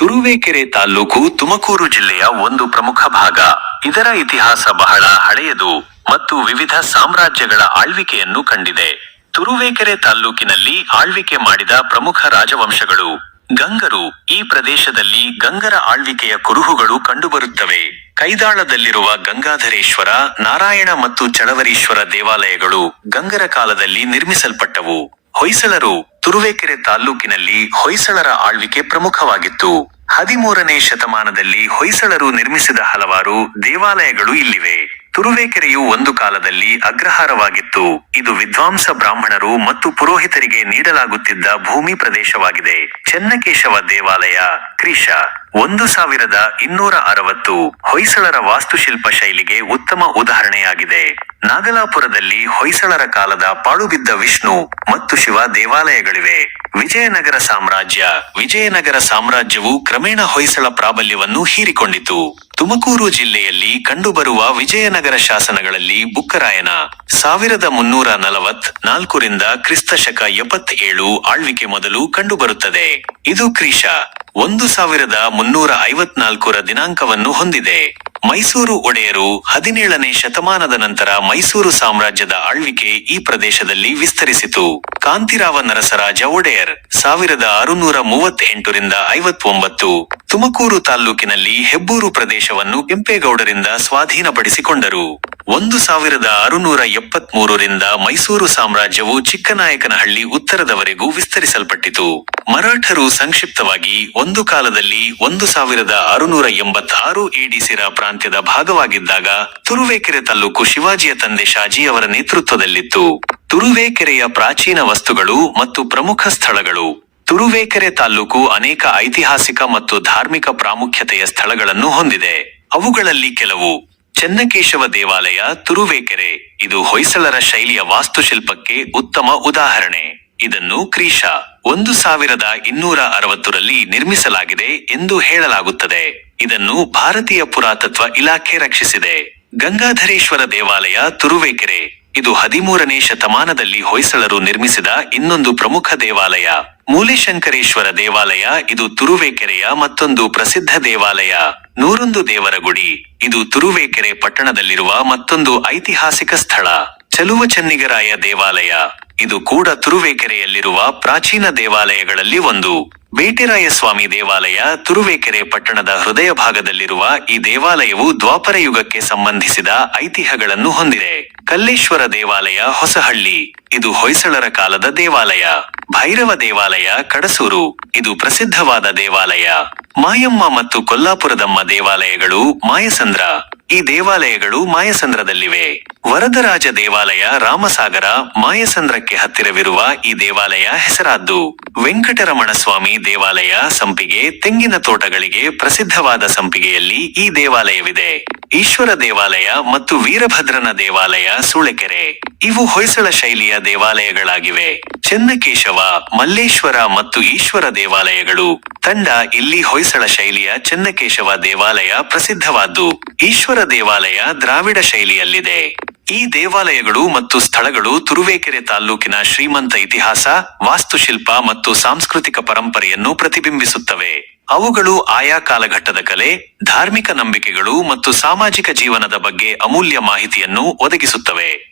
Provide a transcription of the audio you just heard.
ತುರುವೇಕೆರೆ ತಾಲ್ಲೂಕು ತುಮಕೂರು ಜಿಲ್ಲೆಯ ಒಂದು ಪ್ರಮುಖ ಭಾಗ. ಇದರ ಇತಿಹಾಸ ಬಹಳ ಹಳೆಯದು ಮತ್ತು ವಿವಿಧ ಸಾಮ್ರಾಜ್ಯಗಳ ಆಳ್ವಿಕೆಯನ್ನು ಕಂಡಿದೆ. ತುರುವೇಕೆರೆ ತಾಲ್ಲೂಕಿನಲ್ಲಿ ಆಳ್ವಿಕೆ ಮಾಡಿದ ಪ್ರಮುಖ ರಾಜವಂಶಗಳು ಗಂಗರು. ಈ ಪ್ರದೇಶದಲ್ಲಿ ಗಂಗರ ಆಳ್ವಿಕೆಯ ಕುರುಹುಗಳು ಕಂಡುಬರುತ್ತವೆ. ಕೈದಾಳದಲ್ಲಿರುವ ಗಂಗಾಧರೇಶ್ವರ, ನಾರಾಯಣ ಮತ್ತು ಚಳವರೀಶ್ವರ ದೇವಾಲಯಗಳು ಗಂಗರ ಕಾಲದಲ್ಲಿ ನಿರ್ಮಿಸಲ್ಪಟ್ಟವು. ಹೊಯ್ಸಳರು ತುರುವೇಕೆರೆ ತಾಲ್ಲೂಕಿನಲ್ಲಿ ಹೊಯ್ಸಳರ ಆಳ್ವಿಕೆ ಪ್ರಮುಖವಾಗಿತ್ತು. ಹದಿಮೂರನೇ ಶತಮಾನದಲ್ಲಿ ಹೊಯ್ಸಳರು ನಿರ್ಮಿಸಿದ ಹಲವಾರು ದೇವಾಲಯಗಳು ಇಲ್ಲಿವೆ. ತುರುವೇಕೆರೆಯು ಒಂದು ಕಾಲದಲ್ಲಿ ಅಗ್ರಹಾರವಾಗಿತ್ತು. ಇದು ವಿದ್ವಾಂಸ ಬ್ರಾಹ್ಮಣರು ಮತ್ತು ಪುರೋಹಿತರಿಗೆ ನೀಡಲಾಗುತ್ತಿದ್ದ ಭೂಮಿ ಪ್ರದೇಶವಾಗಿದೆ. ಚೆನ್ನಕೇಶವ ದೇವಾಲಯ ಕ್ರಿಶ ಒಂದು ಸಾವಿರದ ಇನ್ನೂರ ಅರವತ್ತು ಹೊಯ್ಸಳರ ವಾಸ್ತುಶಿಲ್ಪ ಶೈಲಿಗೆ ಉತ್ತಮ ಉದಾಹರಣೆಯಾಗಿದೆ. ನಾಗಲಾಪುರದಲ್ಲಿ ಹೊಯ್ಸಳರ ಕಾಲದ ಪಾಳುಬಿದ್ದ ವಿಷ್ಣು ಮತ್ತು ಶಿವ ದೇವಾಲಯಗಳಿವೆ. ವಿಜಯನಗರ ಸಾಮ್ರಾಜ್ಯ. ವಿಜಯನಗರ ಸಾಮ್ರಾಜ್ಯವು ಕ್ರಮೇಣ ಹೊಯ್ಸಳ ಪ್ರಾಬಲ್ಯವನ್ನು ಹೀರಿಕೊಂಡಿತು. ತುಮಕೂರು ಜಿಲ್ಲೆಯಲ್ಲಿ ಕಂಡುಬರುವ ವಿಜಯನಗರ ಶಾಸನಗಳಲ್ಲಿ ಬುಕ್ಕರಾಯನ ಸಾವಿರದ ಮುನ್ನೂರ ನಲವತ್ ನಾಲ್ಕರಿಂದ ಕ್ರಿಸ್ತ ಶಕ ಎಪ್ಪತ್ತೇಳು ಆಳ್ವಿಕೆ ಮೊದಲು ಕಂಡುಬರುತ್ತದೆ. ಇದು ಕ್ರಿಶ ಒಂದು ಸಾವಿರದ ಮುನ್ನೂರ ಐವತ್ನಾಲ್ಕರ ದಿನಾಂಕವನ್ನು ಹೊಂದಿದೆ. ಮೈಸೂರು ಒಡೆಯರು ಹದಿನೇಳನೇ ಶತಮಾನದ ನಂತರ ಮೈಸೂರು ಸಾಮ್ರಾಜ್ಯದ ಆಳ್ವಿಕೆ ಈ ಪ್ರದೇಶದಲ್ಲಿ ವಿಸ್ತರಿಸಿತು. ಕಾಂತಿರಾವ ನರಸರಾಜ ಒಡೆಯರ್, ಸಾವಿರದ ಆರುನೂರ ಮೂವತ್ತೆಂಟರಿಂದ ಐವತ್ತೊಂಬತ್ತು. ತುಮಕೂರು ತಾಲ್ಲೂಕಿನಲ್ಲಿ ಹೆಬ್ಬೂರು ಪ್ರದೇಶವನ್ನು ಕೆಂಪೇಗೌಡರಿಂದ ಸ್ವಾಧೀನಪಡಿಸಿಕೊಂಡರು. ಒಂದು ಸಾವಿರದ ಆರುನೂರ ಎಪ್ಪತ್ಮೂರರಿಂದ ಮೈಸೂರು ಸಾಮ್ರಾಜ್ಯವು ಚಿಕ್ಕನಾಯಕನಹಳ್ಳಿ ಉತ್ತರದವರೆಗೂ ವಿಸ್ತರಿಸಲ್ಪಟ್ಟಿತು. ಮರಾಠರು ಸಂಕ್ಷಿಪ್ತವಾಗಿ ಒಂದು ಕಾಲದಲ್ಲಿ ಒಂದು ಸಾವಿರದ ಆರುನೂರ ಎಂಬತ್ತಾರು ಎಡಿಸಿರ ಪ್ರಾಂತ್ಯದ ಭಾಗವಾಗಿದ್ದಾಗ ತುರುವೇಕೆರೆ ತಾಲ್ಲೂಕು ಶಿವಾಜಿಯ ತಂದೆ ಶಾಜಿ ಅವರ ನೇತೃತ್ವದಲ್ಲಿತ್ತು. ತುರುವೇಕೆರೆಯ ಪ್ರಾಚೀನ ವಸ್ತುಗಳು ಮತ್ತು ಪ್ರಮುಖ ಸ್ಥಳಗಳು. ತುರುವೇಕೆರೆ ತಾಲ್ಲೂಕು ಅನೇಕ ಐತಿಹಾಸಿಕ ಮತ್ತು ಧಾರ್ಮಿಕ ಪ್ರಾಮುಖ್ಯತೆಯ ಸ್ಥಳಗಳನ್ನು ಹೊಂದಿದೆ. ಅವುಗಳಲ್ಲಿ ಕೆಲವು ಚೆನ್ನಕೇಶವ ದೇವಾಲಯ, ತುರುವೇಕೆರೆ. ಇದು ಹೊಯ್ಸಳರ ಶೈಲಿಯ ವಾಸ್ತುಶಿಲ್ಪಕ್ಕೆ ಉತ್ತಮ ಉದಾಹರಣೆ. ಇದನ್ನು ಕ್ರೀಶ ಒಂದು ಸಾವಿರದ ಇನ್ನೂರ ಅರವತ್ತರಲ್ಲಿ ನಿರ್ಮಿಸಲಾಗಿದೆ ಎಂದು ಹೇಳಲಾಗುತ್ತದೆ. ಇದನ್ನು ಭಾರತೀಯ ಪುರಾತತ್ವ ಇಲಾಖೆ ರಕ್ಷಿಸಿದೆ. ಗಂಗಾಧರೇಶ್ವರ ದೇವಾಲಯ ತುರುವೇಕೆರೆ. ಇದು ಹದಿಮೂರನೇ ಶತಮಾನದಲ್ಲಿ ಹೊಯ್ಸಳರು ನಿರ್ಮಿಸಿದ ಇನ್ನೊಂದು ಪ್ರಮುಖ ದೇವಾಲಯ. ಮೂಲೆಶಂಕರೇಶ್ವರ ದೇವಾಲಯ, ಇದು ತುರುವೇಕೆರೆಯ ಮತ್ತೊಂದು ಪ್ರಸಿದ್ಧ ದೇವಾಲಯ. ನೂರೊಂದು ದೇವರ ಗುಡಿ, ಇದು ತುರುವೇಕೆರೆ ಪಟ್ಟಣದಲ್ಲಿರುವ ಮತ್ತೊಂದು ಐತಿಹಾಸಿಕ ಸ್ಥಳ. ಚಲುವ ಚೆನ್ನಿಗರಾಯ ದೇವಾಲಯ, ಇದು ಕೂಡ ತುರುವೇಕೆರೆಯಲ್ಲಿರುವ ಪ್ರಾಚೀನ ದೇವಾಲಯಗಳಲ್ಲಿ ಒಂದು. ಬೇಟಿರಾಯಸ್ವಾಮಿ ದೇವಾಲಯ, ತುರುವೇಕೆರೆ ಪಟ್ಟಣದ ಹೃದಯ ಭಾಗದಲ್ಲಿರುವ ಈ ದೇವಾಲಯವು ದ್ವಾಪರ ಯುಗಕ್ಕೆ ಸಂಬಂಧಿಸಿದ ಐತಿಹ್ಯಗಳನ್ನು ಹೊಂದಿದೆ. ಕಲ್ಲೇಶ್ವರ ದೇವಾಲಯ ಹೊಸಹಳ್ಳಿ. ಇದು ಹೊಯ್ಸಳರ ಕಾಲದ ದೇವಾಲಯ. ಭೈರವ ದೇವಾಲಯ ಕಡಸೂರು. ಇದು ಪ್ರಸಿದ್ಧವಾದ ದೇವಾಲಯ. ಮಾಯಮ್ಮ ಮತ್ತು ಕೊಲ್ಲಾಪುರದಮ್ಮ ದೇವಾಲಯಗಳು ಮಾಯಸಂದ್ರ. ಈ ದೇವಾಲಯಗಳು ಮಾಯಸಂದ್ರದಲ್ಲಿವೆ. ವರದರಾಜ ದೇವಾಲಯ ರಾಮಸಾಗರ ಮಾಯಸಂದ್ರಕ್ಕೆ ಹತ್ತಿರವಿರುವ ಈ ದೇವಾಲಯ ಹೆಸರಾದ್ದು. ವೆಂಕಟರಮಣ ಸ್ವಾಮಿ ದೇವಾಲಯ ಸಂಪಿಗೆ ತೆಂಗಿನ ತೋಟಗಳಿಗೆ ಪ್ರಸಿದ್ಧವಾದ ಸಂಪಿಗೆಯಲ್ಲಿ ಈ ದೇವಾಲಯವಿದೆ. ಈಶ್ವರ ದೇವಾಲಯ ಮತ್ತು ವೀರಭದ್ರನ ದೇವಾಲಯ ಸೂಳೆಕೆರೆ. ಇವು ಹೊಯ್ಸಳ ಶೈಲಿಯ ದೇವಾಲಯಗಳಾಗಿವೆ. ಚೆನ್ನಕೇಶವ ಮಲ್ಲೇಶ್ವರ ಮತ್ತು ಈಶ್ವರ ದೇವಾಲಯಗಳು. ತಂಡ ಇಲ್ಲಿ ಹೊಯ್ಸಳ ಶೈಲಿಯ ಚೆನ್ನಕೇಶವ ದೇವಾಲಯ ಪ್ರಸಿದ್ಧವಾದ್ದು. ಈಶ್ವರ ದೇವಾಲಯ ದ್ರಾವಿಡ ಶೈಲಿಯಲ್ಲಿದೆ. ಈ ದೇವಾಲಯಗಳು ಮತ್ತು ಸ್ಥಳಗಳು ತುರುವೇಕೆರೆ ತಾಲ್ಲೂಕಿನ ಶ್ರೀಮಂತ ಇತಿಹಾಸ, ವಾಸ್ತುಶಿಲ್ಪ ಮತ್ತು ಸಾಂಸ್ಕೃತಿಕ ಪರಂಪರೆಯನ್ನು ಪ್ರತಿಬಿಂಬಿಸುತ್ತವೆ. ಅವುಗಳು ಆಯಾ ಕಾಲಘಟ್ಟದ ಕಲೆ, ಧಾರ್ಮಿಕ ನಂಬಿಕೆಗಳು ಮತ್ತು ಸಾಮಾಜಿಕ ಜೀವನದ ಬಗ್ಗೆ ಅಮೂಲ್ಯ ಮಾಹಿತಿಯನ್ನು ಒದಗಿಸುತ್ತವೆ.